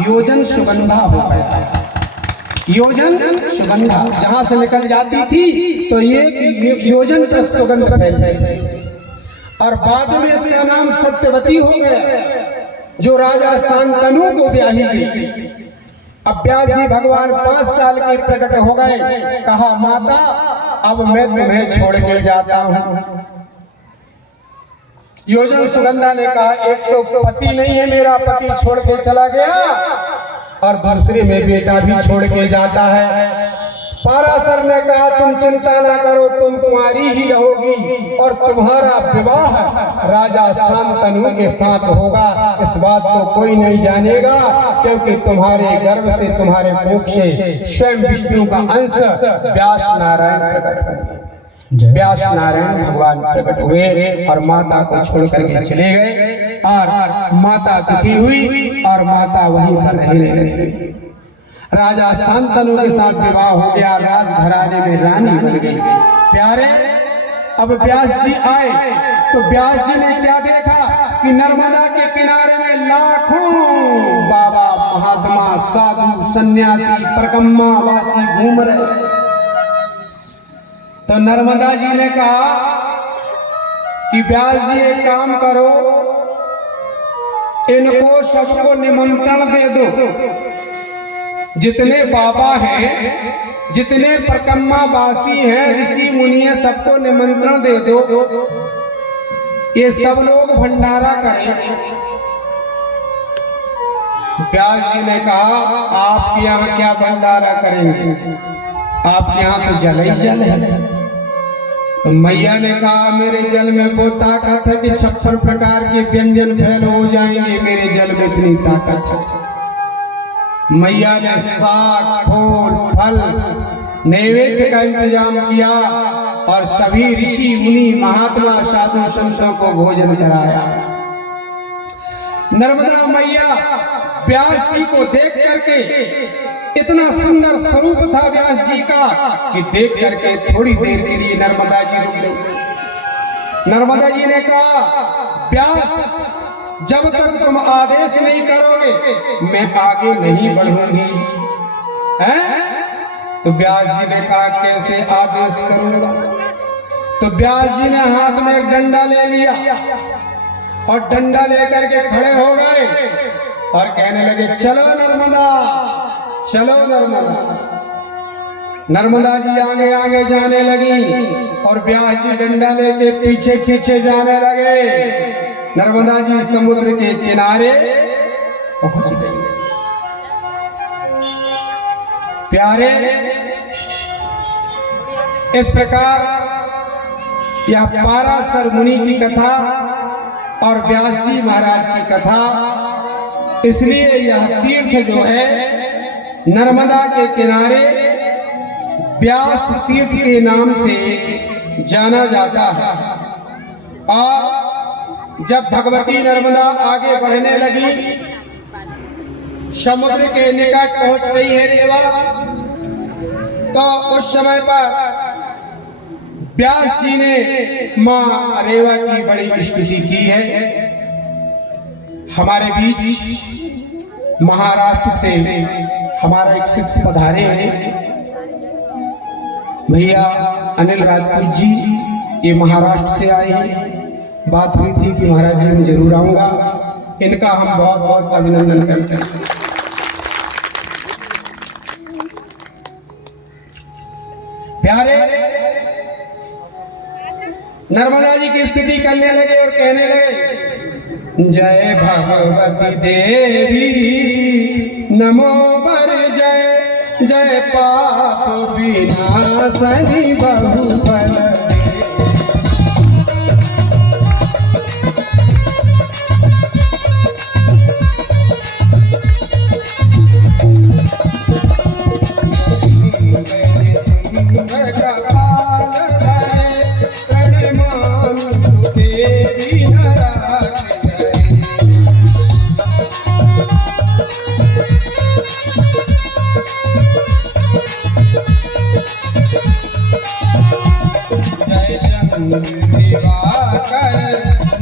योजन सुगंधा हो गया। योजन सुगंधा जहां से निकल जाती थी तो एक योजन तक सुगंध फैलती थी। और बाद में इसका नाम सत्यवती हो गया, जो राजा शांतनु को ब्याही गई। अब व्यास जी भगवान 5 साल के प्रकट हो गए। कहा, माता अब मैं तुम्हें छोड़ के जाता हूं। योजन सुगंधा ने कहा, एक तो पति नहीं है मेरा, पति छोड़ के चला गया, और दूसरे में बेटा भी छोड़ के जाता है। पाराशर ने कहा, तुम चिंता ना करो, तुम कुंवारी ही रहोगी और तुम्हारा विवाह राजा शांतनु के साथ होगा। इस बात को कोई नहीं जानेगा, क्योंकि तुम्हारे गर्भ से, तुम्हारे मुख से स्वयं विष्णु का अंश व्यास नारायण प्रकट हुए। व्यास नारायण भगवान प्रकट हुए और माता को छोड़ करके चले गए। और माता दुखी हुई और माता वहीं पर रहने लगी। राजा शांतनु के साथ विवाह हो गया, राजघराने में रानी बन गई। प्यारे, अब व्यास जी आए तो व्यास जी ने क्या देखा कि नर्मदा के किनारे में लाखों बाबा, महात्मा, साधु, सन्यासी, परिक्रमा वासी घूम रहे। तो नर्मदा जी ने कहा कि व्यास जी एक काम करो, इनको सबको निमंत्रण दे दो। जितने बाबा हैं, जितने परिक्रमा वासी हैं, ऋषि मुनि हैं, सबको निमंत्रण दे दो। ये सब लोग भंडारा करें। व्यास जी ने कहा, आपके यहाँ क्या भंडारा करेंगे, आपके यहाँ तो जल ही जल है। तो मैया ने कहा, मेरे जल में वो ताकत है कि 56 प्रकार के व्यंजन फैल हो जाएंगे, मेरे जल में इतनी ताकत है। मैया ने साग, फूल, फल, नैवेद्य का इंतजाम किया और सभी ऋषि मुनि, महात्मा, साधु संतों को भोजन कराया। नर्मदा मैया व्यास जी को देख करके, इतना सुंदर स्वरूप था व्यास जी का कि देख करके थोड़ी देर के लिए नर्मदा जी रुक गई। नर्मदा जी ने कहा, व्यास, जब तक तुम आदेश नहीं करोगे मैं आगे नहीं बढ़ूंगी। हैं? तो व्यास जी ने कहा, कैसे आदेश करूंगा? तो व्यास जी ने हाथ में एक डंडा ले लिया और डंडा लेकर के खड़े हो गए और कहने लगे, चलो नर्मदा, चलो नर्मदा। नर्मदा जी आगे आगे जाने लगी और व्यास जी डंडा लेके पीछे पीछे जाने लगे। नर्मदा जी समुद्र के किनारे पहुंच गई। प्यारे, इस प्रकार यह पाराशर मुनि की कथा और व्यास जी महाराज की कथा, इसलिए यह तीर्थ जो है नर्मदा के किनारे व्यास तीर्थ के नाम से जाना जाता है। और जब भगवती नर्मदा आगे बढ़ने लगी, समुद्र के निकट पहुंच रही है रेवा, तो उस समय पर व्यास जी ने मां रेवा की बड़ी स्तुति की है। हमारे बीच महाराष्ट्र से हमारा एक शिष्य पधारे हैं, भैया अनिल राजपूत जी, ये महाराष्ट्र से आए हैं। बात हुई थी कि महाराज जी मैं जरूर आऊंगा, इनका हम बहुत बहुत अभिनंदन करते हैं। प्यारे, नर्मदा जी की स्तुति करने लगे और कहने लगे, जय भगवती देवी नमो बर जय, जय पाप विनाशनी बहुफल।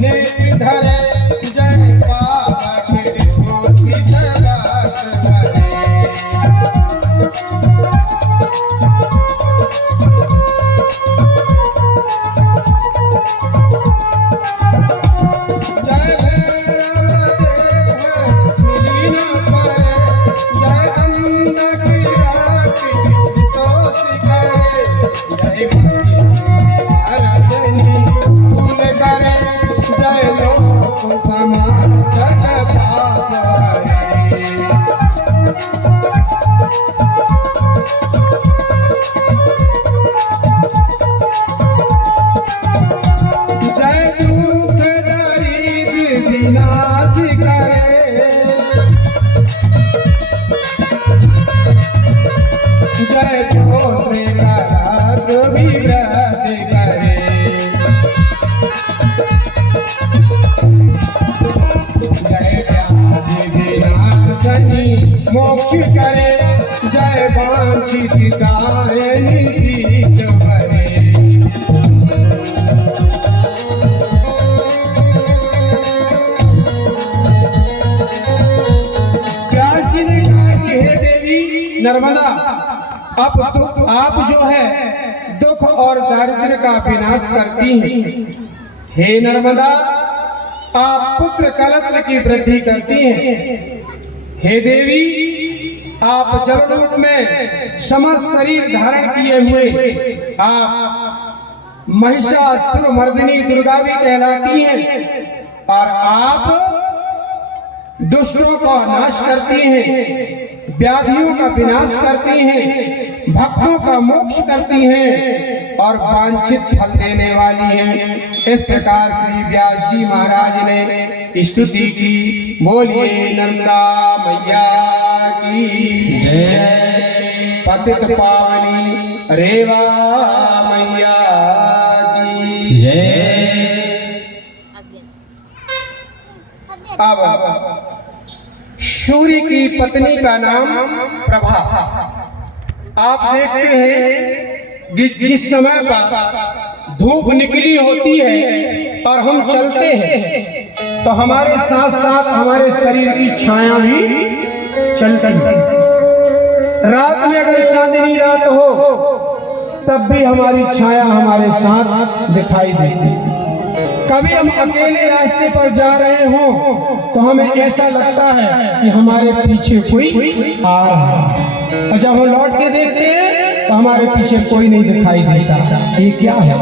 नेत्र धरे जय पाप मोक्ष करे जय वांछित दायिनी सीत भरे। व्यास जी ने कहा कि हे देवी नर्मदा, आप जो है दुख और दारिद्र्य का विनाश करती हैं। हे नर्मदा, आप पुत्र कलत्र की वृद्धि करती हैं। हे देवी, आप जल रूप में समस्त शरीर धारण किए हुए आप महिषासुर मर्दिनी दुर्गा भी कहलाती हैं और आप दुष्टों का नाश करती हैं, व्याधियों का विनाश करती हैं, भक्तों का मोक्ष करती हैं और वांछित फल देने वाली हैं। इस प्रकार श्री व्यास जी महाराज ने स्तुति की। बोलिए नर्मदा मैया की जय, पतित पावनी रेवा मैया की जय। अब सूर्य की पत्नी का नाम प्रभा। आप देखते हैं कि जिस समय पर धूप निकली होती है और हम चलते हैं तो हमारे साथ साथ हमारे शरीर की छाया भी चलती है। रात में अगर चांदनी रात हो तब भी हमारी छाया हमारे साथ दिखाई देती है। कभी हम अकेले रास्ते पर जा रहे हों तो हमें ऐसा लगता है कि हमारे पीछे कोई आ रहा है, और जब हम लौट के देखते हैं तो हमारे पीछे कोई नहीं दिखाई देता। ये क्या है?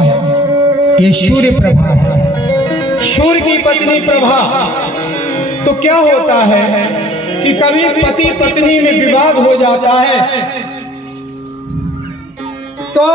ये सूर्य प्रभा है, सूर्य की पत्नी प्रभा। तो क्या होता है कि कभी पति पत्नी में विवाद हो जाता है तो